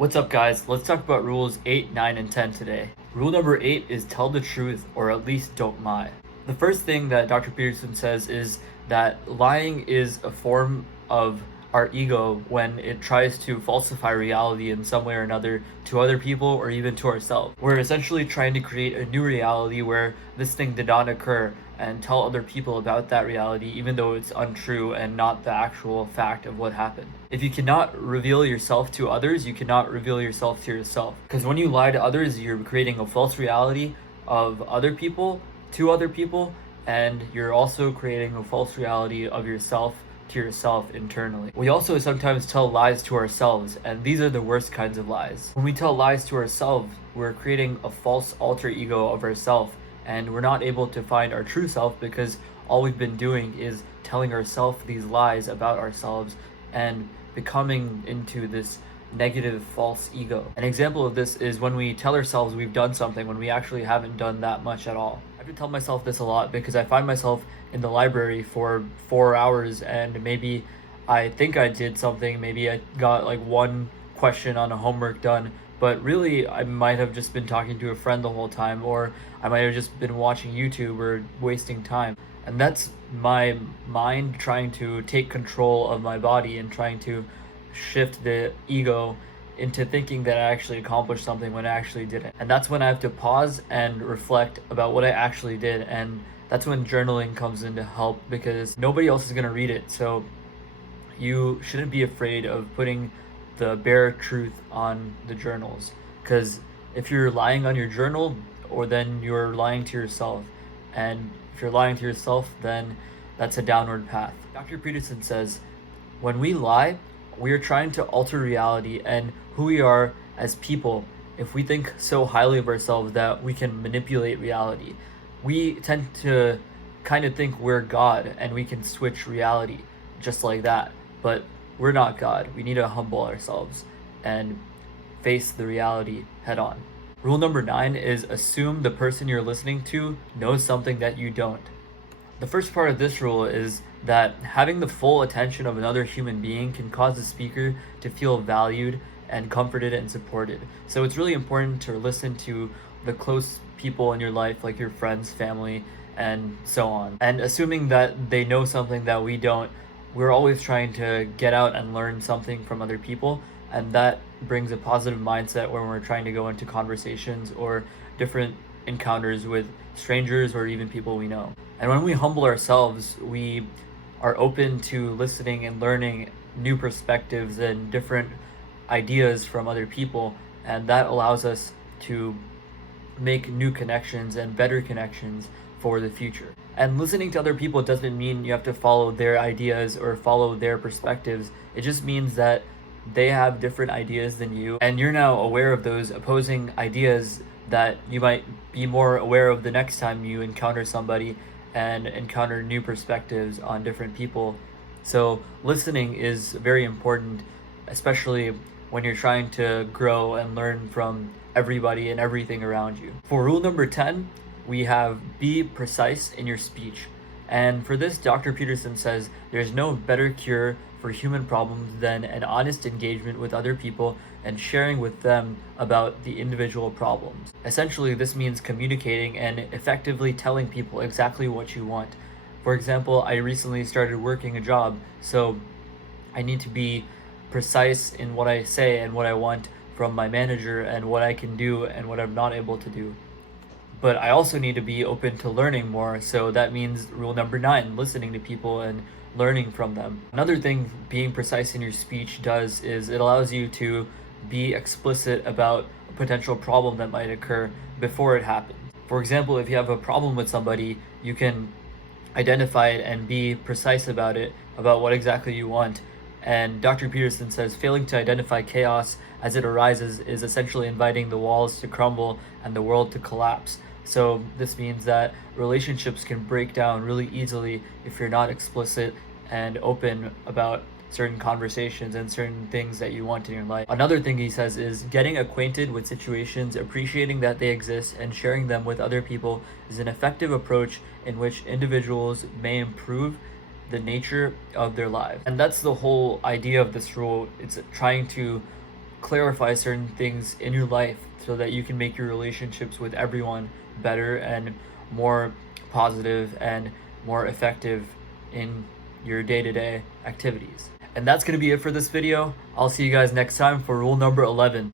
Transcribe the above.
What's up, guys? Let's talk about rules 8, 9, and 10 today. Rule number 8 is tell the truth or at least don't lie. The first thing that Dr. Peterson says is that lying is a form of our ego when it tries to falsify reality in some way or another to other people or even to ourselves. We're essentially trying to create a new reality where this thing did not occur and tell other people about that reality even though it's untrue and not the actual fact of what happened. If you cannot reveal yourself to others, you cannot reveal yourself to yourself. Because when you lie to others, you're creating a false reality of other people to other people, and you're also creating a false reality of yourself to yourself internally. We also sometimes tell lies to ourselves, and these are the worst kinds of lies. When we tell lies to ourselves, we're creating a false alter ego of ourselves, and we're not able to find our true self because all we've been doing is telling ourselves these lies about ourselves and becoming into this negative false ego. An example of this is when we tell ourselves we've done something when we actually haven't done that much at all. I have to tell myself this a lot because I find myself in the library for 4 hours and maybe I think I did something, maybe I got like one question on a homework done, but really I might have just been talking to a friend the whole time, or I might have just been watching YouTube or wasting time. And that's my mind trying to take control of my body and trying to shift the ego into thinking that I actually accomplished something when I actually didn't. And that's when I have to pause and reflect about what I actually did. And that's when journaling comes in to help because nobody else is going to read it. So you shouldn't be afraid of putting the bare truth on the journals, because if you're lying on your journal, or then you're lying to yourself, and if you're lying to yourself, then that's a downward path. Dr. Peterson says, when we lie, we are trying to alter reality and who we are as people. If we think so highly of ourselves that we can manipulate reality, we tend to kind of think we're God and we can switch reality just like that. But we're not God. We need to humble ourselves and face the reality head on. Rule number 9 is assume the person you're listening to knows something that you don't. The first part of this rule is that having the full attention of another human being can cause the speaker to feel valued and comforted and supported. So it's really important to listen to the close people in your life, like your friends, family, and so on. And assuming that they know something that we don't, we're always trying to get out and learn something from other people, and that brings a positive mindset when we're trying to go into conversations or different encounters with strangers or even people we know. And when we humble ourselves, we are open to listening and learning new perspectives and different ideas from other people, and that allows us to make new connections and better connections for the future. And listening to other people doesn't mean you have to follow their ideas or follow their perspectives. It just means that they have different ideas than you, and you're now aware of those opposing ideas that you might be more aware of the next time you encounter somebody and encounter new perspectives on different people. So listening is very important, especially when you're trying to grow and learn from everybody and everything around you. For rule number 10, we have be precise in your speech. And for this, Dr. Peterson says there's no better cure for human problems than an honest engagement with other people and sharing with them about the individual problems. Essentially, this means communicating and effectively telling people exactly what you want. For example, I recently started working a job, so I need to be precise in what I say and what I want from my manager and what I can do and what I'm not able to do. But I also need to be open to learning more, so that means rule number 9, listening to people and learning from them. Another thing being precise in your speech does is it allows you to be explicit about a potential problem that might occur before it happens. For example, if you have a problem with somebody, you can identify it and be precise about it, about what exactly you want. And Dr. Peterson says failing to identify chaos as it arises is essentially inviting the walls to crumble and the world to collapse. So this means that relationships can break down really easily if you're not explicit and open about certain conversations and certain things that you want in your life. Another thing he says is getting acquainted with situations, appreciating that they exist, and sharing them with other people is an effective approach in which individuals may improve the nature of their lives. And that's the whole idea of this rule. It's trying to clarify certain things in your life so that you can make your relationships with everyone better and more positive and more effective in your day-to-day activities. And that's going to be it for this video. I'll see you guys next time for rule number 11.